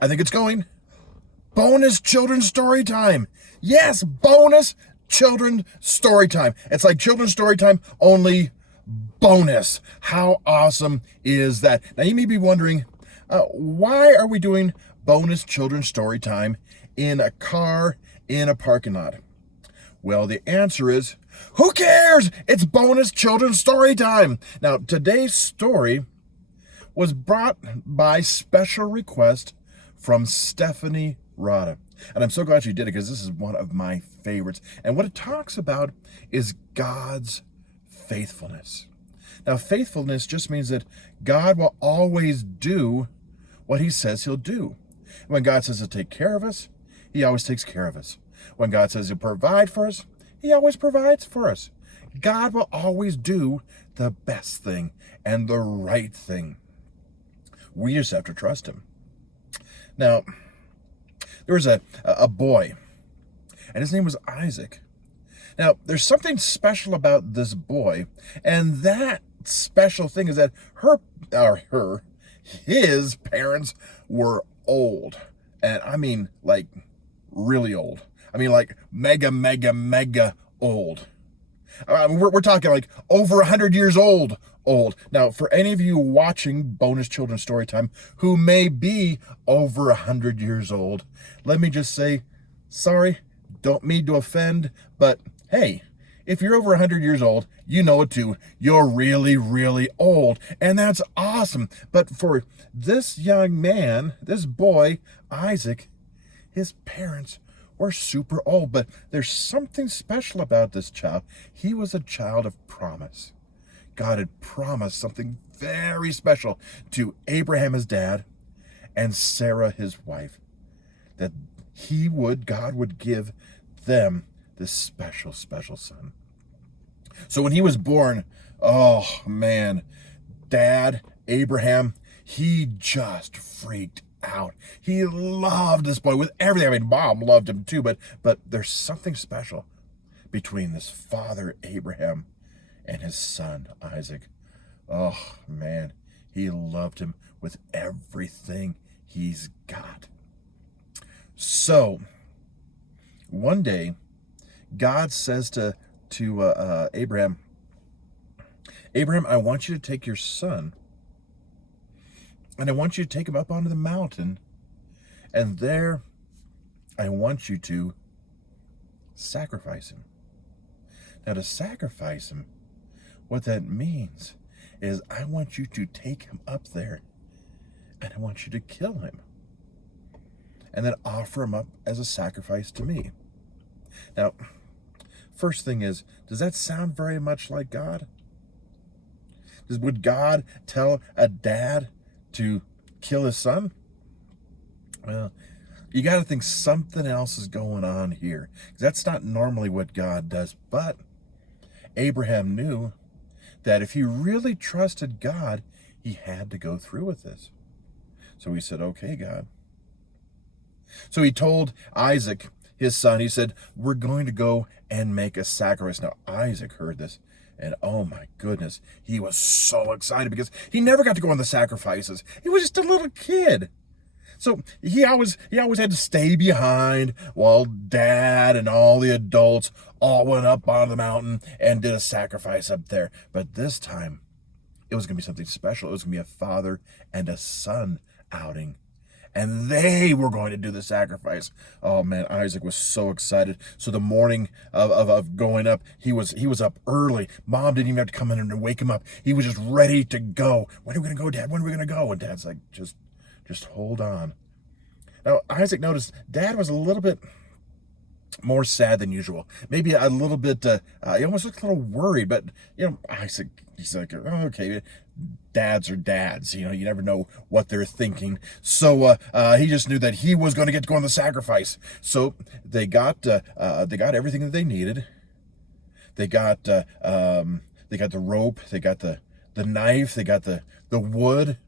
I think it's going. Bonus children's story time. Yes, bonus children's story time. It's like children's story time, only bonus. How awesome is that? Now, you may be wondering, why are we doing bonus children's story time in a car in a parking lot? Well, the answer is, who cares? It's bonus children's story time. Now, today's story was brought by special request from Stephanie Rada. And I'm so glad she did it because this is one of my favorites. And what it talks about is God's faithfulness. Now, faithfulness just means that God will always do what he says he'll do. When God says he'll take care of us, he always takes care of us. When God says he'll provide for us, he always provides for us. God will always do the best thing and the right thing. We just have to trust him. Now, there was a boy, and his name was Isaac. Now, there's something special about this boy, and that special thing is that his parents were old. And I mean, like, really old. I mean, like, mega old. We're talking like over 100 years old. Now, for any of you watching Bonus Children's Storytime who may be over 100 years old, let me just say, sorry, don't mean to offend, but hey, if you're over 100 years old, you know it too. You're really old, and that's awesome. But for this young man, this boy, Isaac, his parents were super old, but there's something special about this child. He was a child of promise. God had promised something very special to Abraham, his dad, and Sarah, his wife, that God would give them this special son. So when he was born, oh man, Dad, Abraham, he just freaked out. He loved this boy with everything. I mean, Mom loved him too, but there's something special between this father, Abraham, and his son, Isaac. Oh man, he loved him with everything he's got. So one day, God says to Abraham, I want you to take your son, and I want you to take him up onto the mountain, and there I want you to sacrifice him. Now, to sacrifice him, what that means is I want you to take him up there, and I want you to kill him, and then offer him up as a sacrifice to me. Now, first thing is, does that sound very much like God? Would God tell a dad to kill his son? Well, you got to think something else is going on here. That's not normally what God does. But Abraham knew that if he really trusted God, he had to go through with this. So he said, okay, God. So he told Isaac, his son, he said, we're going to go and make a sacrifice. Now, Isaac heard this, and oh my goodness, he was so excited because he never got to go on the sacrifices. He was just a little kid. So he always had to stay behind while Dad and all the adults all went up on the mountain and did a sacrifice up there. But this time, it was going to be something special. It was going to be a father and a son outing. And they were going to do the sacrifice. Oh man, Isaac was so excited. So the morning of going up, he was up early. Mom didn't even have to come in and wake him up. He was just ready to go. When are we going to go, Dad? When are we going to go? And Dad's like, just hold on. Now, Isaac noticed Dad was a little bit more sad than usual. Maybe a little bit, he almost looked a little worried, but, Isaac, he's like, oh, okay, dads are dads. You never know what they're thinking. So he just knew that he was going to get to go on the sacrifice. So they got everything that they needed. They got the rope, they got the knife, they got the wood.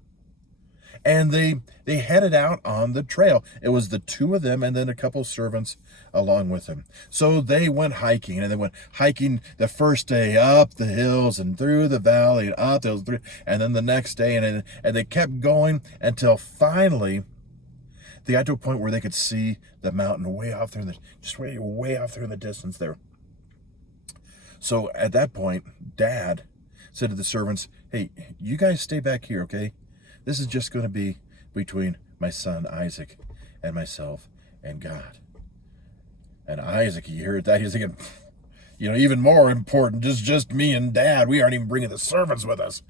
And they headed out on the trail. It was the two of them and then a couple servants along with them. So they went hiking, and they went hiking the first day up the hills and through the valley and up the hills, and then the next day, and they kept going until finally they got to a point where they could see the mountain way off there, just way off there in the distance there. So at that point, Dad said to the servants, "Hey, you guys stay back here, okay? This is just going to be between my son Isaac and myself and God." And Isaac, you hear that, he's thinking, even more important, just me and Dad. We aren't even bringing the servants with us.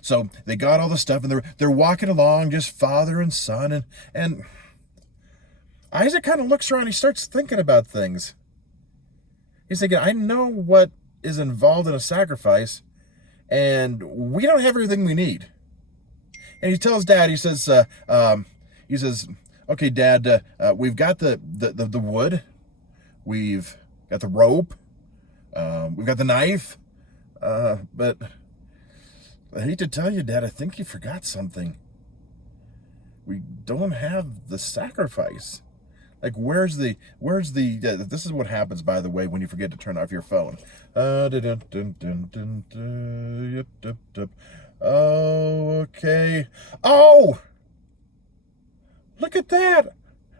So they got all the stuff, and they're walking along, just father and son, and Isaac kind of looks around. He starts thinking about things. He's thinking, I know what is involved in a sacrifice, and we don't have everything we need. And he tells Dad, he says, "Okay, Dad, we've got the wood, we've got the rope, we've got the knife, but I hate to tell you, Dad, I think you forgot something. We don't have the sacrifice. Like, where's the, this is what happens, by the way, when you forget to turn off your phone. Okay. Oh! Look at that!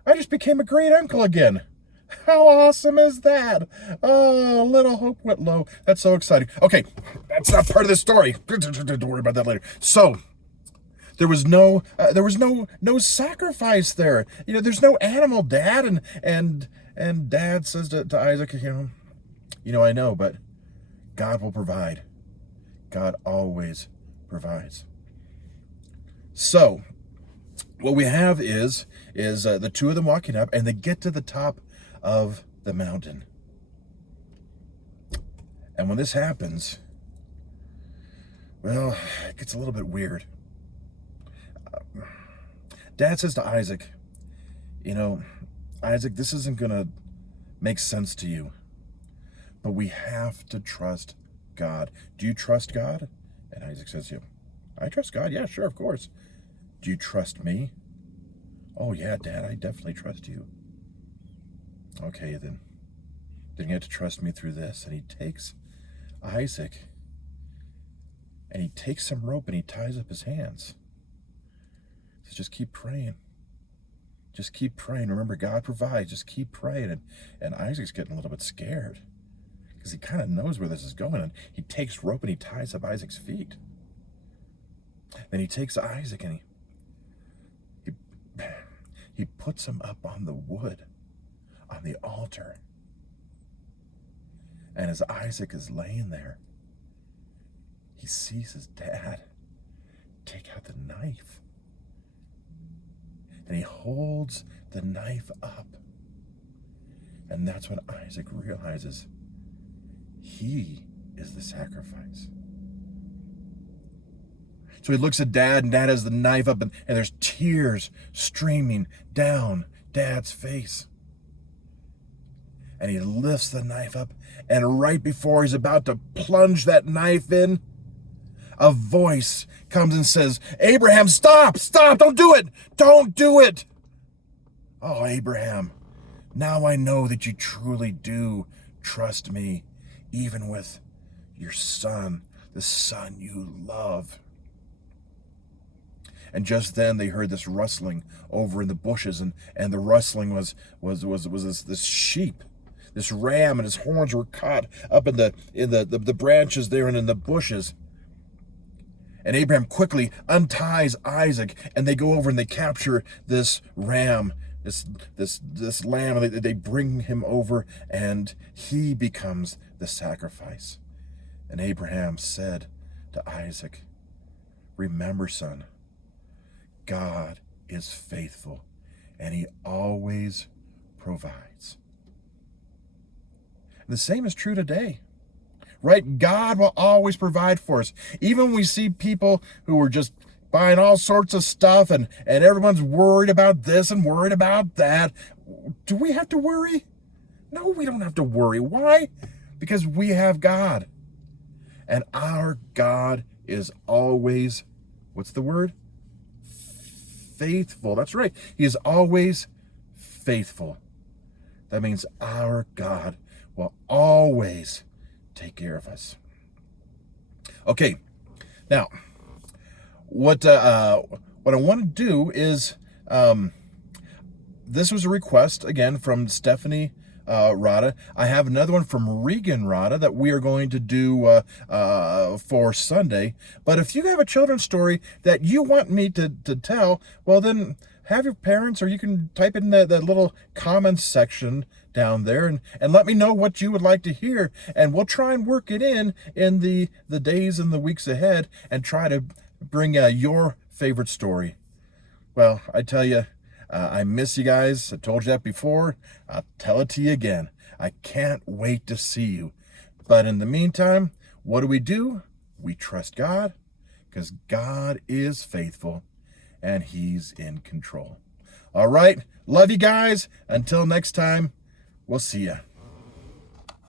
I just became a great uncle again. How awesome is that? Oh, little Hope Whitlow. That's so exciting. Okay, that's not part of the story. Don't worry about that later. So, there was no sacrifice there. There's no animal, Dad. And Dad says to Isaac, I know, but God will provide. God always provides. So, what we have is the two of them walking up, and they get to the top of the mountain. And when this happens, well, it gets a little bit weird. Dad says to Isaac, Isaac, this isn't going to make sense to you, but we have to trust God. Do you trust God? And Isaac says, yeah, I trust God. Yeah, sure, of course. Do you trust me? Oh, yeah, Dad, I definitely trust you. Okay, then you have to trust me through this. And he takes Isaac, and he takes some rope, and he ties up his hands. He says, just keep praying. Just keep praying. Remember, God provides. Just keep praying. And Isaac's getting a little bit scared because he kind of knows where this is going. And he takes rope, and he ties up Isaac's feet. Then he takes Isaac, and he puts him up on the wood, on the altar. And as Isaac is laying there, he sees his dad take out the knife. And he holds the knife up. And that's when Isaac realizes he is the sacrifice. So he looks at Dad, and Dad has the knife up, and there's tears streaming down Dad's face. And he lifts the knife up, and right before he's about to plunge that knife in, a voice comes and says, Abraham, stop, don't do it, don't do it. Oh, Abraham, now I know that you truly do trust me, even with your son, the son you love. And just then they heard this rustling over in the bushes, and the rustling was this sheep, this ram, and his horns were caught up in the branches there and in the bushes. And Abraham quickly unties Isaac, and they go over and they capture this ram, this lamb, and they bring him over, and he becomes the sacrifice. And Abraham said to Isaac, remember, son, God is faithful, and he always provides. And the same is true today, right? God will always provide for us. Even when we see people who are just buying all sorts of stuff, and everyone's worried about this and worried about that, do we have to worry? No, we don't have to worry. Why? Because we have God. And our God is always, what's the word? Faithful. That's right. He is always faithful. That means our God will always take care of us. Okay, now what I want to do is this was a request, again, from Stephanie Rada. I have another one from Regan Rada that we are going to do for Sunday. But if you have a children's story that you want me to tell, well, then have your parents, or you can type it in that little comments section down there and let me know what you would like to hear. And we'll try and work it in the days and the weeks ahead and try to bring your favorite story. Well, I tell you, I miss you guys. I told you that before. I'll tell it to you again. I can't wait to see you. But in the meantime, what do? We trust God, because God is faithful and He's in control. All right. Love you guys. Until next time, we'll see ya.